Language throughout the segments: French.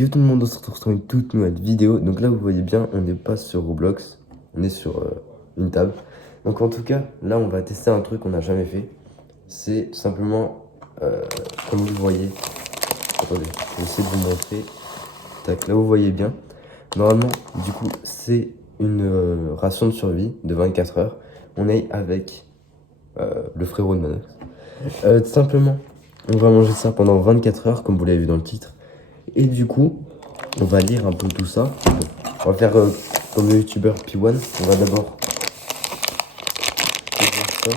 Yo tout le monde, on se retrouve sur une toute nouvelle vidéo. Donc là vous voyez bien, on n'est pas sur Roblox, on est sur une table. Donc en tout cas, là on va tester un truc qu'on n'a jamais fait. C'est tout simplement, comme vous le voyez, attendez, je vais essayer de vous montrer. Tac, là vous voyez bien. Normalement, du coup, c'est une ration de survie de 24 heures. On est avec le frérot de Manox. Tout simplement, on va manger ça pendant 24 heures, comme vous l'avez vu dans le titre. Et du coup, on va lire un peu tout ça. Bon, on va faire comme le youtubeur P1. On va d'abord ouvrir ça.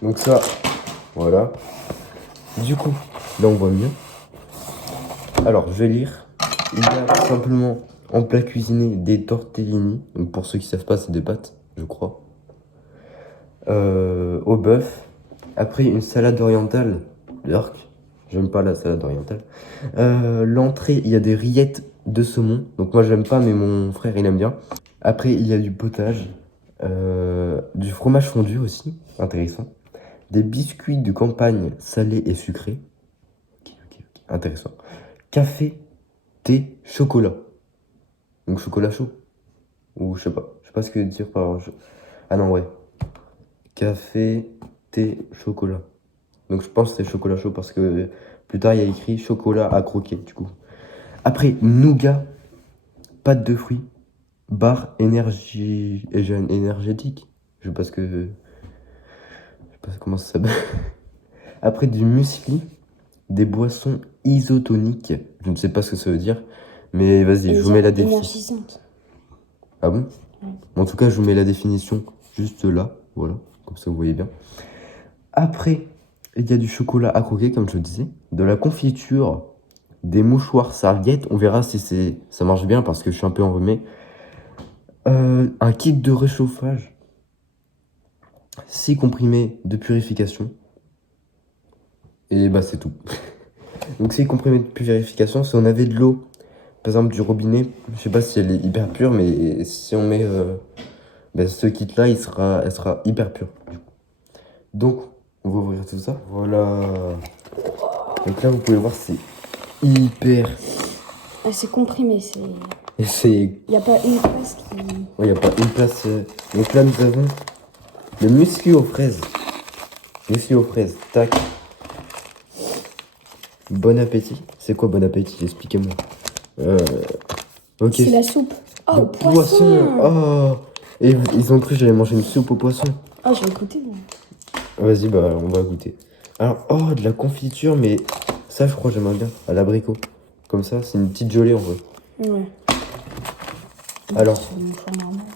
Donc ça, voilà. Du coup, là on voit mieux. Alors, je vais lire. Il y a tout simplement en plat cuisiné des tortellini. Donc pour ceux qui savent pas, c'est des pâtes, je crois. Au bœuf. Après, une salade orientale. L'arc. J'aime pas la salade orientale. L'entrée, il y a des rillettes de saumon. Donc moi, j'aime pas, mais mon frère, il aime bien. Après, il y a du potage. Du fromage fondu aussi. Intéressant. Des biscuits de campagne salés et sucrés. Ok. Intéressant. Café, thé, chocolat. Donc chocolat chaud. Ou je sais pas. Je sais pas ce que dire par... Ah non, ouais. Café, thé, chocolat. Donc je pense que c'est chocolat chaud parce que plus tard il y a écrit chocolat à croquer du coup. Après nougat, pâte de fruits, barre énergétique. Je sais pas ce que... Je sais pas comment ça s'appelle. Après du muesli, des boissons isotoniques. Je ne sais pas ce que ça veut dire. Mais vas-y, je vous mets la définition. Ah bon? Ouais. En tout cas, je vous mets la définition juste là. Voilà, comme ça vous voyez bien. Après, il y a du chocolat à croquer, comme je le disais. De la confiture, des mouchoirs serviettes. On verra si ça marche bien parce que je suis un peu enrhumé. Un kit de réchauffage. 6 comprimés de purification. Et bah c'est tout. Donc 6 comprimés de purification, si on avait de l'eau, par exemple du robinet, je sais pas si elle est hyper pure, mais si on met ce kit là, elle sera hyper pure. Donc on va ouvrir tout ça. Voilà. Donc là vous pouvez voir, c'est hyper... C'est comprimé, c'est... Il n'y a pas une place qui... Ouais, il n'y a pas une place... Donc là nous avons le muesli aux fraises. Muesli aux fraises, tac. Bon appétit. C'est quoi bon appétit? Expliquez-moi. Ok. C'est la soupe. Oh, le poisson. Oh. Et ils ont cru que j'allais manger une soupe au poisson. Ah, je vais goûter. Vas-y, bah on va goûter. Alors, oh, de la confiture, mais ça je crois que j'aimerais bien. À l'abricot. Comme ça, c'est une petite gelée en vrai. Ouais. Alors,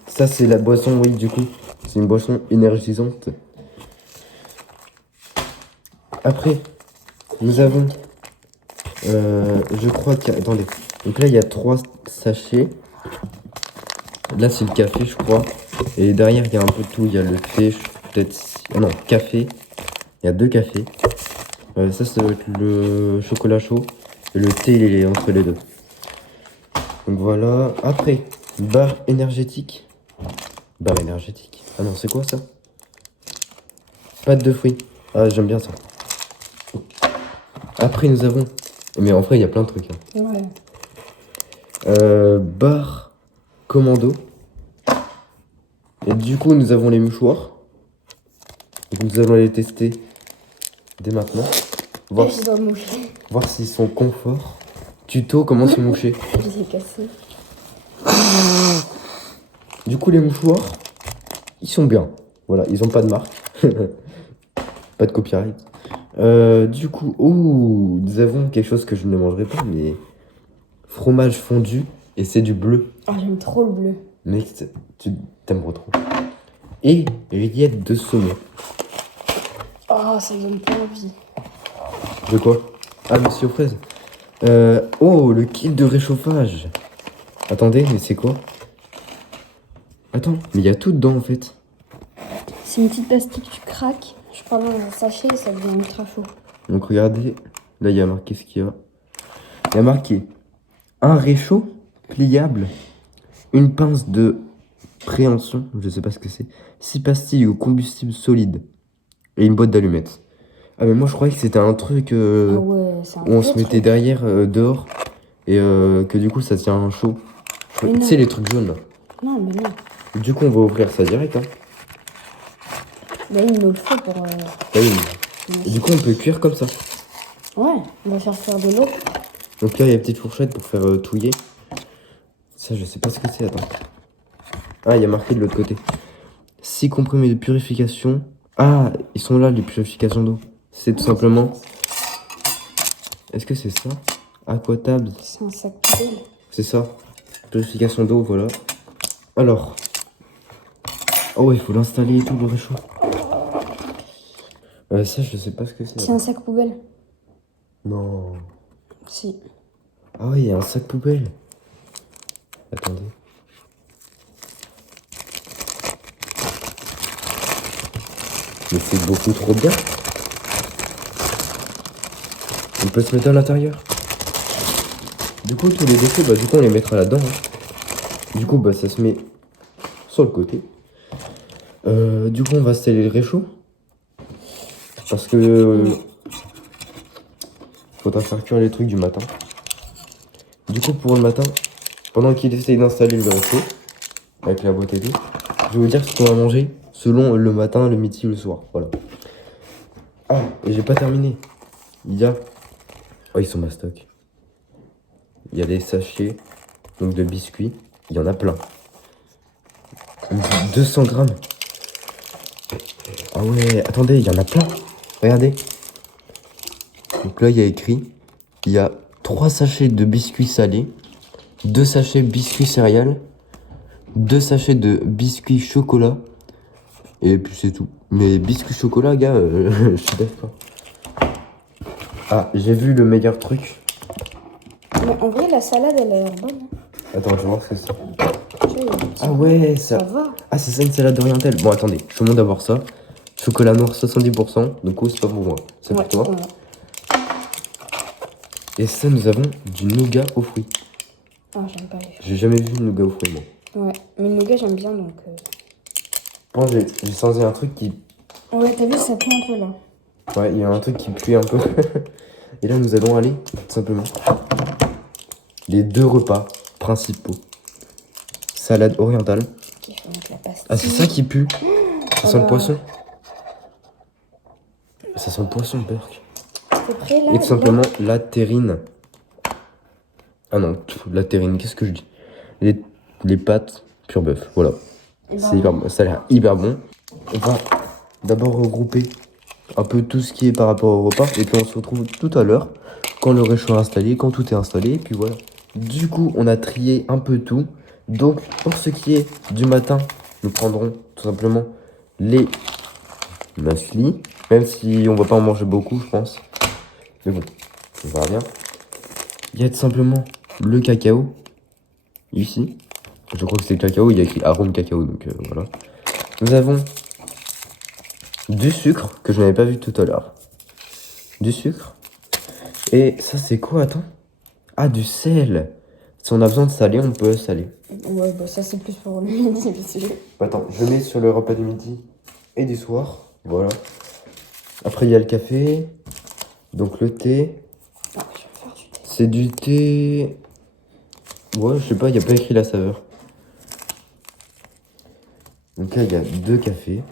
ça c'est la boisson, oui, du coup. C'est une boisson énergisante. Après, nous avons... je crois qu'il y a... Attendez. Donc là, il y a 3 sachets. Là, c'est le café, je crois. Et derrière, il y a un peu de tout. Il y a le thé, peut-être... Ah non, café. Il y a 2 cafés. Ça, ça doit être le chocolat chaud. Et le thé, il est entre les deux. Donc voilà. Après, barre énergétique. Barre énergétique. Ah non, c'est quoi ça? Pâte de fruits. Ah, j'aime bien ça. Après, nous avons... Mais en vrai, il y a plein de trucs. Hein. Ouais. Barre commando. Et du coup, nous avons les mouchoirs. Donc, nous allons les tester dès maintenant. Voir s'ils sont confort. Tuto, comment se moucher. Je les ai cassés. Du coup, les mouchoirs, ils sont bien. Voilà, ils ont pas de marque. Pas de copyright. Du coup, nous avons quelque chose que je ne mangerai pas, mais fromage fondu, et c'est du bleu. Ah, j'aime trop le bleu. Mec, tu t'aimerais trop. Et rillettes de saumon. Oh, ça donne pas envie. De quoi? Ah, monsieur aux fraises. Le kit de réchauffage. Attendez, mais c'est quoi? Attends, mais il y a tout dedans en fait. C'est une petite plastique, tu craques. Je prends un sachet et ça devient ultra chaud. Donc regardez, là il y a marqué ce qu'il y a. Il y a marqué un réchaud pliable, une pince de préhension, je sais pas ce que c'est, 6 pastilles au combustible solide et une boîte d'allumettes. Ah, mais moi, je croyais que c'était un truc Ah ouais, c'est un où on gros se mettait truc. derrière, dehors, et que du coup, ça tient chaud. Mais Tu non. sais, les trucs jaunes, là. Non, mais non. Du coup, on va ouvrir ça direct, hein. Bah, il me le faut pour. Ah oui. Et du coup, on peut cuire comme ça. Ouais, on va faire de l'eau. Donc là, il y a une petite fourchette pour faire touiller. Ça, je sais pas ce que c'est, attends. Ah, il y a marqué de l'autre côté. 6 comprimés de purification. Ah, ils sont là, les purifications d'eau. C'est tout simplement... Est-ce que c'est ça? Aquatabs. C'est un sac poubelle. C'est ça. Purification d'eau, voilà. Alors. Oh, ouais, il faut l'installer et tout, le réchaud. Ça, je sais pas ce que c'est. C'est un sac poubelle. Non. Si. Ah ouais, il y a un sac poubelle. Attendez. Mais c'est beaucoup trop bien. On peut se mettre à l'intérieur. Du coup, tous les déchets, bah du coup, on les mettra là-dedans, hein. Du coup, bah ça se met sur le côté. Du coup, on va installer le réchaud. Parce que... faudra faire cuire les trucs du matin. Du coup, pour le matin, pendant qu'il essaye d'installer le réchaud, avec la boîte et tout, je vais vous dire ce qu'on va manger selon le matin, le midi ou le soir. Voilà. Ah, et j'ai pas terminé. Il y a... Oh, ils sont mastoc. Il y a des sachets donc de biscuits. Il y en a plein. 200 grammes. Ah ouais, attendez, il y en a plein. Regardez. Donc là, il y a écrit, il y a 3 sachets de biscuits salés, 2 sachets biscuits céréales, 2 sachets de biscuits chocolat, et puis c'est tout. Mais biscuits chocolat, gars, je suis d'accord. Ah, j'ai vu le meilleur truc. Mais en vrai, la salade, elle a l'air bonne. Attends, je vais voir ce que c'est. Tu vois, Ah ouais, ça ça... va. Ah, c'est ça une salade orientale. Bon, attendez, je te montre d'abord ça. Chocolat noir 70%, donc c'est pas pour moi, c'est Ouais, pour toi. voilà. Et ça, nous avons du nougat aux fruits. Ah, j'aime pas les fruits. J'ai jamais vu de nougat aux fruits, moi. Ouais, mais le nougat, j'aime bien donc. Bon, j'ai senti un truc qui... Ouais, t'as vu, ça pue un peu là. Ouais, il y a un truc qui pue un peu. Et là, nous allons aller, tout simplement, les 2 repas principaux. Salade orientale. Ok, faut mettre la pastille. Ah, c'est ça qui pue. Ça sent le bah. poisson. Ça sent le poisson, Burk. T'es prêt là? Et tout simplement, la terrine. Ah non, la terrine, qu'est-ce que je dis? Les pâtes pur bœuf, voilà. Et C'est hyper bon. Ça a l'air hyper bon. On va d'abord regrouper un peu tout ce qui est par rapport au repas. Et puis on se retrouve tout à l'heure quand le réchaud est installé, quand tout est installé. Et puis voilà. Du coup, on a trié un peu tout. Donc, pour ce qui est du matin, nous prendrons tout simplement les muesli. Même si on va pas en manger beaucoup, je pense. Mais bon, on verra bien. Il y a tout simplement le cacao. Ici. Je crois que c'est cacao. Il y a écrit arôme cacao. Donc voilà. Nous avons du sucre que je n'avais pas vu tout à l'heure. Du sucre. Et ça, c'est quoi? Attends. Ah, du sel. Si on a besoin de saler, on peut saler. Ouais, bah ça c'est plus pour le midi, bien sûr. Attends, je mets sur le repas du midi et du soir. Voilà. Après, il y a le café. Donc le thé. Ah, je vais faire du thé. C'est du thé. Ouais, je sais pas, il n'y a pas écrit la saveur. Donc là, il y a 2 cafés.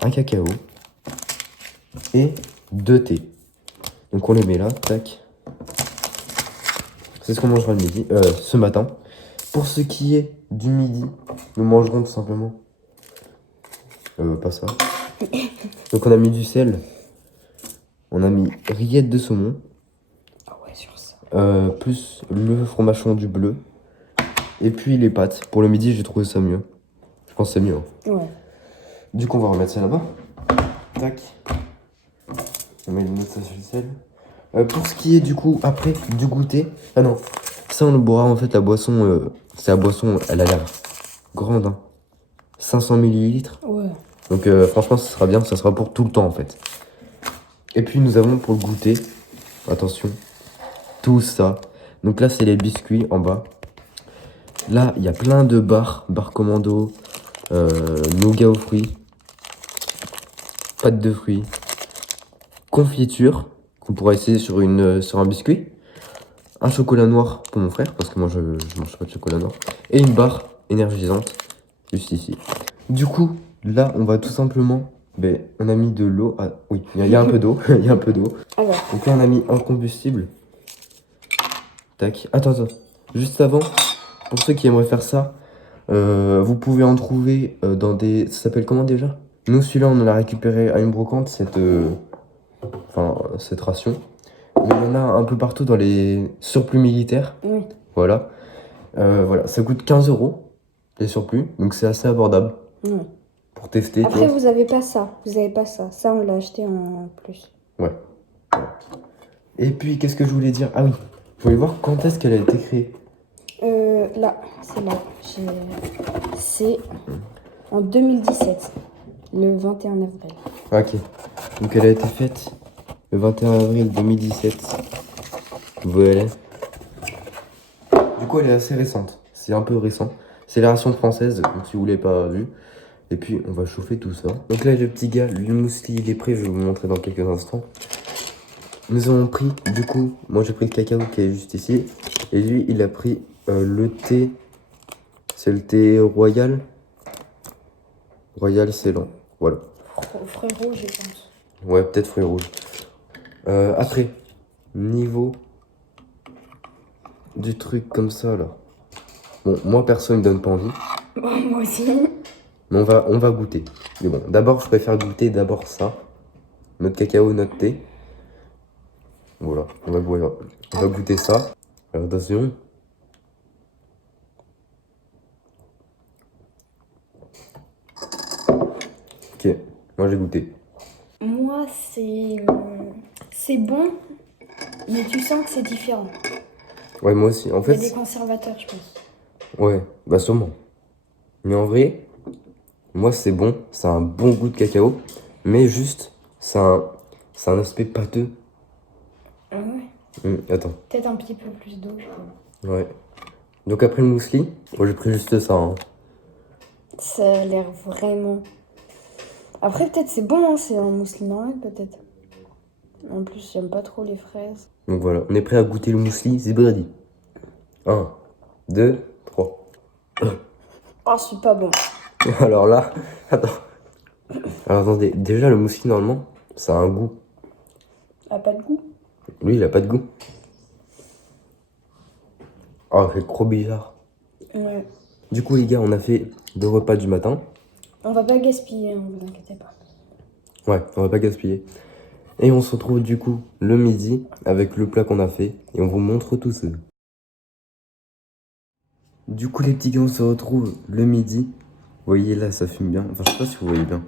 Un cacao. Et 2 thés. Donc on les met là, tac. C'est ce qu'on mangera le midi, ce matin. Pour ce qui est du midi, nous mangerons tout simplement. Pas ça. Donc on a mis du sel. On a mis rillettes de saumon. Ah ouais, sur ça. Plus le fromage fondu bleu. Et puis les pâtes. Pour le midi, j'ai trouvé ça mieux. Je pense que c'est mieux. Hein. Ouais. Du coup, on va remettre ça là-bas. Tac. On met une autre sachet de sel. Pour ce qui est du coup, après, du goûter. Ah non. Ça, on le boira en fait, la boisson. C'est la boisson, elle a l'air grande. Hein. 500 millilitres. Ouais. Donc franchement, ça sera bien. Ça sera pour tout le temps en fait. Et puis, nous avons pour le goûter. Attention. Tout ça. Donc là, c'est les biscuits en bas. Là, il y a plein de barres. Barres commando. Nougat aux fruits. pâte de fruits, confiture, qu'on pourra essayer sur un biscuit, un chocolat noir pour mon frère, parce que moi je mange pas de chocolat noir, et une barre énergisante, juste ici. Du coup, là, on va tout simplement... Ben, on a mis de l'eau. Ah, oui, il y a un peu d'eau. Il y a un peu d'eau. Alors, Donc là, on a mis un combustible. Tac. Attends. Juste avant, pour ceux qui aimeraient faire ça, vous pouvez en trouver dans des... Ça s'appelle comment déjà? Nous, celui-là, on l'a récupéré à une brocante, cette ration. Mais il y en a un peu partout dans les surplus militaires. oui. Voilà. Voilà, ça coûte 15 €, les surplus. Donc c'est assez abordable Oui. pour tester. tu Après, vois. vous avez pas ça. Vous avez pas ça. Ça, on l'a acheté en plus. Ouais. Et puis, qu'est-ce que je voulais dire? Ah oui, je voulais voir quand est-ce qu'elle a été créée. Là, c'est là. C'est en 2017, le 21 avril. Ah, ok. Donc, elle a été faite le 21 avril 2017. Voilà. Du coup, elle est assez récente. C'est un peu récent. C'est la ration française, donc si vous l'avez pas vu. Et puis, on va chauffer tout ça. Donc là, le petit gars, le muesli, il est prêt. Je vais vous montrer dans quelques instants. Nous avons pris, du coup, moi j'ai pris le cacao qui est juste ici. Et lui, il a pris le thé. C'est le thé royal. Royal Ceylan. Voilà. Fruits rouges, je pense. Ouais, peut-être fruits rouges. Après, niveau du truc comme ça là. Bon, moi perso, il me donne pas envie. Moi aussi. Mais on va goûter. Mais bon, d'abord, je préfère goûter d'abord ça. Notre cacao, notre thé. Voilà, on va goûter ça. Alors, attention. Ok, moi j'ai goûté. Moi, c'est bon, mais tu sens que c'est différent. Ouais, moi aussi. En Il y a fait, des conservateurs, je pense. ouais, bah sûrement. Mais en vrai, moi c'est bon. C'est un bon goût de cacao. Mais juste, c'est un aspect pâteux. Ah ouais. Attends. Peut-être un petit peu plus d'eau, je pense. Ouais. Donc après le muesli, moi j'ai pris juste ça. Hein. Ça a l'air vraiment... Après, peut-être c'est bon, hein, c'est un muesli normal, peut-être. En plus, j'aime pas trop les fraises. Donc voilà, on est prêt à goûter le muesli, c'est ready. 1, 2, 3. Oh, c'est pas bon. Alors là, attends. Alors attendez, déjà le muesli normalement, ça a un goût. Ah, pas de goût. Lui, il a pas de goût. Oh, c'est trop bizarre. Ouais. Du coup les gars, on a fait 2 repas du matin. On va pas gaspiller, hein, vous inquiétez pas. Ouais, on va pas gaspiller. Et on se retrouve du coup le midi avec le plat qu'on a fait et on vous montre tout ça. Du coup les petits gars, on se retrouve le midi. Vous voyez là, ça fume bien. Enfin, je sais pas si vous voyez bien.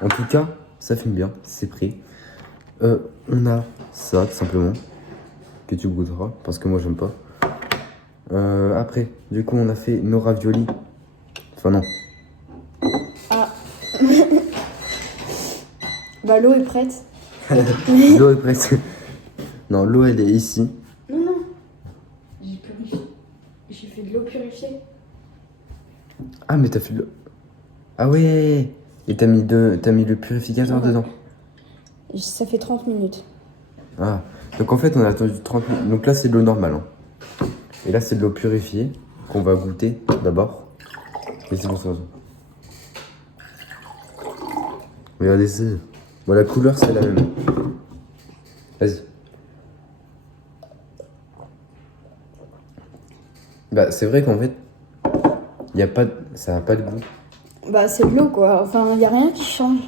En tout cas, ça fume bien, c'est prêt. On a ça tout simplement que tu goûteras parce que moi j'aime pas. Après, du coup, on a fait nos raviolis. Enfin non. Ah. Bah, l'eau est prête. L'eau est prête. Non, l'eau elle est ici. Non, non. J'ai purifié. J'ai fait de l'eau purifiée. Ah mais t'as fait de l'eau. Ah ouais. Et t'as mis le purificateur Ouais. dedans. Ça fait 30 minutes. Ah. Donc en fait on a attendu 30 minutes. Donc là c'est de l'eau normale. Hein. Et là c'est de l'eau purifiée qu'on va goûter d'abord. Et c'est bon ça. Regardez ça. Bon la couleur c'est la même. Vas-y. Bah c'est vrai qu'en fait y a pas ça a pas de goût. Bah, c'est de l'eau, quoi. Enfin, y a rien qui change.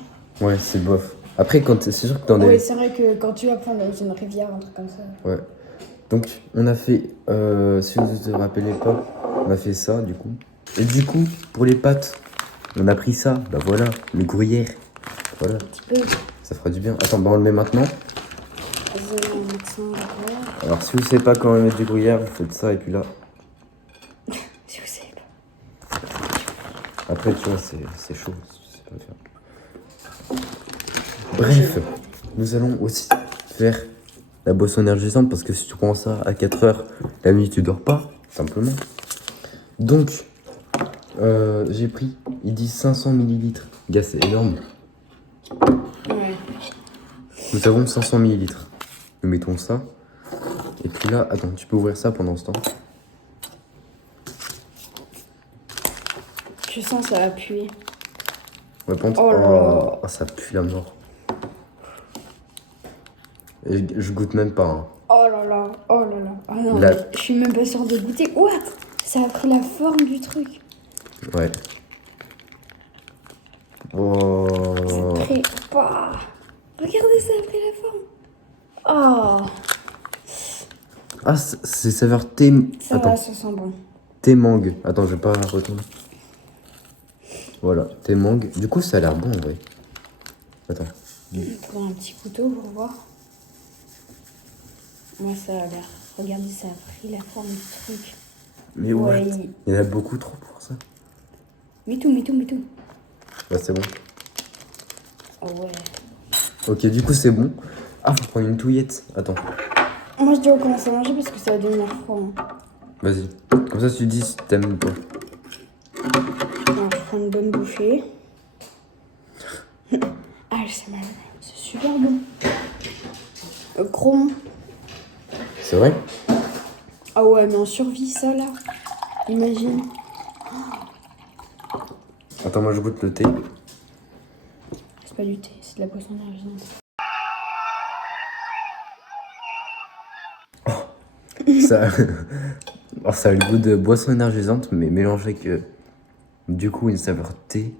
Ouais c'est bof. Après quand c'est sûr que t'en Oui, es. c'est vrai que quand tu vas prendre dans une rivière, un truc comme ça. Ouais. Donc on a fait, si vous ne vous rappelez pas, on a fait ça du coup. Et du coup, pour les pâtes, on a pris ça, bah voilà, le gruyère. Voilà, Un petit peu. ça fera du bien. Attends, bah on le met maintenant. Vas-y, on met ça en arrière. Alors si vous savez pas comment mettre du gruyère, vous faites ça et puis là. Si vous savez pas. Après tu vois, c'est chaud, si tu sais pas le faire. Bref, nous allons aussi faire la boisson énergisante parce que si tu prends ça à 4 heures, la nuit tu dors pas, simplement. Donc, j'ai pris, il dit 500 millilitres. Gars, c'est énorme. Ouais. Nous avons 500 millilitres. Nous mettons ça. Et puis là, attends, tu peux ouvrir ça pendant ce temps. Je sens ça va puer. Ouais, par contre, Oh là là. oh, ça pue la mort. Et je goûte même pas. Hein. Oh là là, oh là là. Ah non, La- mais je suis même pas sûre de goûter. What? Ça a pris la forme du truc. Ouais. Oh. Très... Bah. Regardez, ça a pris la forme. Oh. Ah, c'est saveur thé. Ça Attends, va, ça sent bon. thé mangue. Attends, je vais pas retourner. Voilà, thé mangue. Du coup, ça a l'air bon en vrai. Attends. On prend un petit couteau pour voir. Moi, ça a l'air. Regardez, ça a pris la forme du truc. Mais Ouais, what? Il y en a beaucoup trop pour ça. Mets tout, mets tout, mets tout. Ouais, c'est bon. Oh ouais. Ok, du coup, c'est bon. Ah, faut prendre une touillette. Attends, Moi, je dis on commence à manger parce que ça va devenir froid. Hein. vas-y. Comme ça, tu dis si t'aimes ou pas. Alors, je prends une bonne bouchée. Ah, c'est mal. C'est super bon. Gros. C'est vrai? Ah ouais, mais en survie, ça là. Imagine. Attends, moi, je goûte le thé. C'est pas du thé, c'est de la boisson énergisante. Ça... oh, ça a le goût de boisson énergisante, mais mélangé avec, du coup, une saveur thé.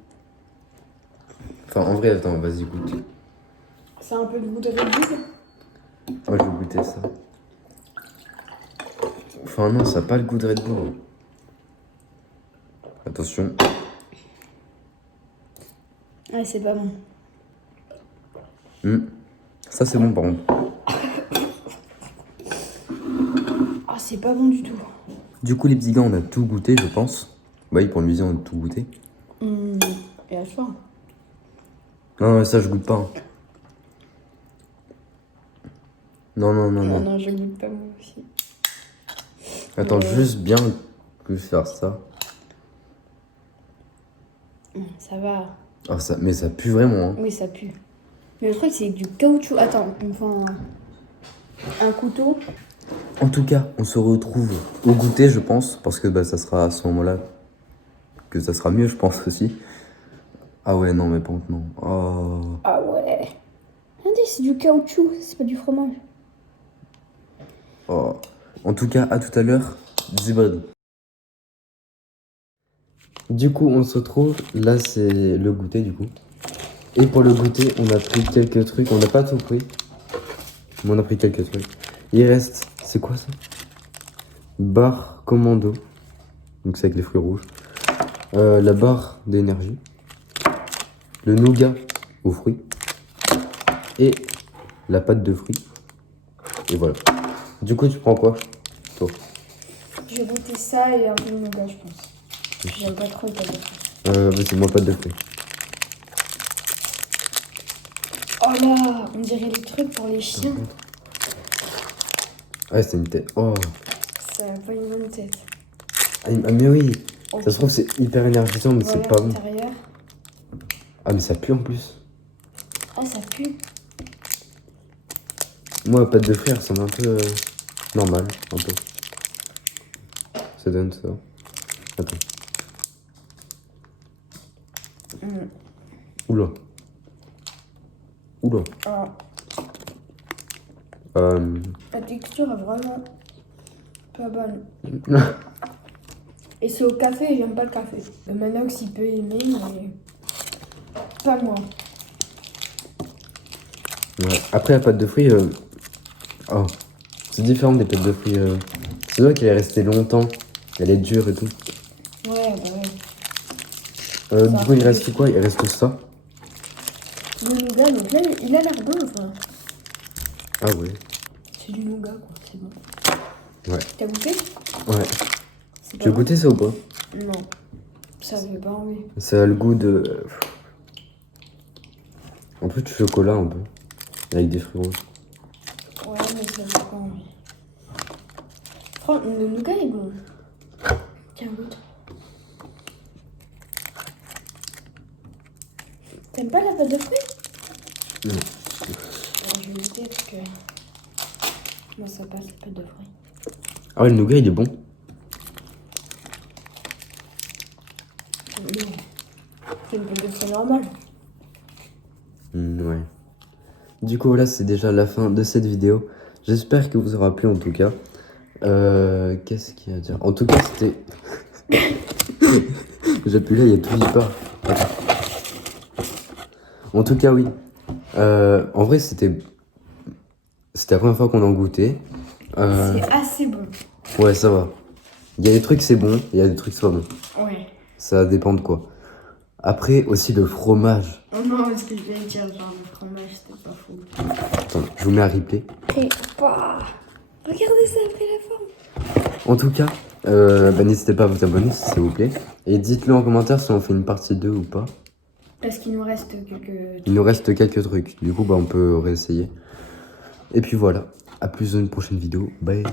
Enfin, en vrai, attends, vas-y, goûte. C'est un peu le goût de Red Bull. Moi, je vais goûter ça. Enfin, non, ça n'a pas le goût de Red Bull. Attention. Ouais, c'est pas bon. Ça, c'est bon, par contre. Ah, c'est pas bon du tout. Du coup, les petits gars, on a tout goûté, je pense. Oui, pour le musée, on a tout goûté. Et à soi. Non, ça, je goûte pas. Hein. Non, non, non, Non, non. non, je goûte pas moi aussi. Attends, juste bien que faire ça. Ça va. Ah, ça, mais ça pue vraiment. Hein. Oui, ça pue. Mais le truc, c'est du caoutchouc. Attends, on prend un couteau. En tout cas, on se retrouve au goûter, je pense, parce que bah, ça sera à ce moment-là que ça sera mieux, je pense aussi. Ah ouais, non, mais par contre, non. Oh. Ah ouais. Regardez, c'est du caoutchouc, c'est pas du fromage. Oh. En tout cas, à tout à l'heure. Zibad. Du coup, on se retrouve. Là, c'est le goûter, du coup. Et pour le goûter, on a pris quelques trucs. On n'a pas tout pris. Mais on a pris quelques trucs. Il reste. C'est quoi ça? Barre commando. Donc, c'est avec les fruits rouges. La barre d'énergie. Le nougat aux fruits. Et la pâte de fruits. Et voilà. Du coup, tu prends quoi, toi? Je vais goûter ça et un peu de nougat, je pense. J'aime pas trop le pâte de fruits. Vas-y, moi, pâte de fruits. Oh là, on dirait les trucs pour les chiens. Ouais, c'est une tête. Oh. Ça a pas une bonne tête. Ah, mais oui. Ok. Ça se trouve, c'est hyper énergisant, mais Voilà c'est pas bon. l'intérieur. Ah, mais ça pue en plus. Ah, ça pue. Moi, pâte de fruits, elle ressemble un peu normal, un peu. Ça donne ça. Attends. Oula. Oula. Ah, la texture est vraiment pas bonne. Et c'est au café, j'aime pas le café. Le Manox, il peut aimer, mais pas moi. Ouais. Après, la pâte de fruits, oh. C'est différent des pâtes de fruits. C'est vrai qu'elle est restée longtemps. Elle est dure et tout. Ouais, bah ouais. Du coup, il reste quoi? Il reste ça. Le nougat, donc là, il a l'air bon, enfin. Ah ouais. C'est du nougat, quoi, c'est bon. Ouais. T'as goûté? Ouais. C'est Tu as bon goûté ça ou pas? Non. Ça fait pas envie. Ça a le goût de. Un peu de chocolat, un peu. Avec des fruits rouges. Ouais, mais ça fait pas envie. Franchement, le nougat est bon. Tiens, goûte. T'aimes pas la pâte de fruits? Je vais goûter parce que moi ça passe un peu de fruits. Ah ouais, le nougat il est bon. C'est une peu de normal. Ouais. Du coup, là, c'est déjà la fin de cette vidéo. J'espère que vous aura plu en tout cas. Qu'est-ce qu'il y a à dire? En tout cas, c'était. J'appuie là, il y a tout qui part. Attends. En tout cas, oui. En vrai, c'était la première fois qu'on en goûtait. C'est assez bon. Ouais, ça va. Il y a des trucs, c'est bon. Il y a des trucs, c'est pas bon. Ouais. Ça dépend de quoi. Après, aussi le fromage. Oh non, parce que je vais dire, genre le fromage, c'était pas fou. Attends, je vous mets un replay. Et bah, regardez, ça a pris la forme. En tout cas, n'hésitez pas à vous abonner s'il vous plaît. Et dites-le en commentaire si on fait une partie 2 ou pas. Parce qu'il nous reste quelques... Il nous reste quelques trucs. Du coup, on peut réessayer. Et puis voilà. À plus dans une prochaine vidéo. Bye.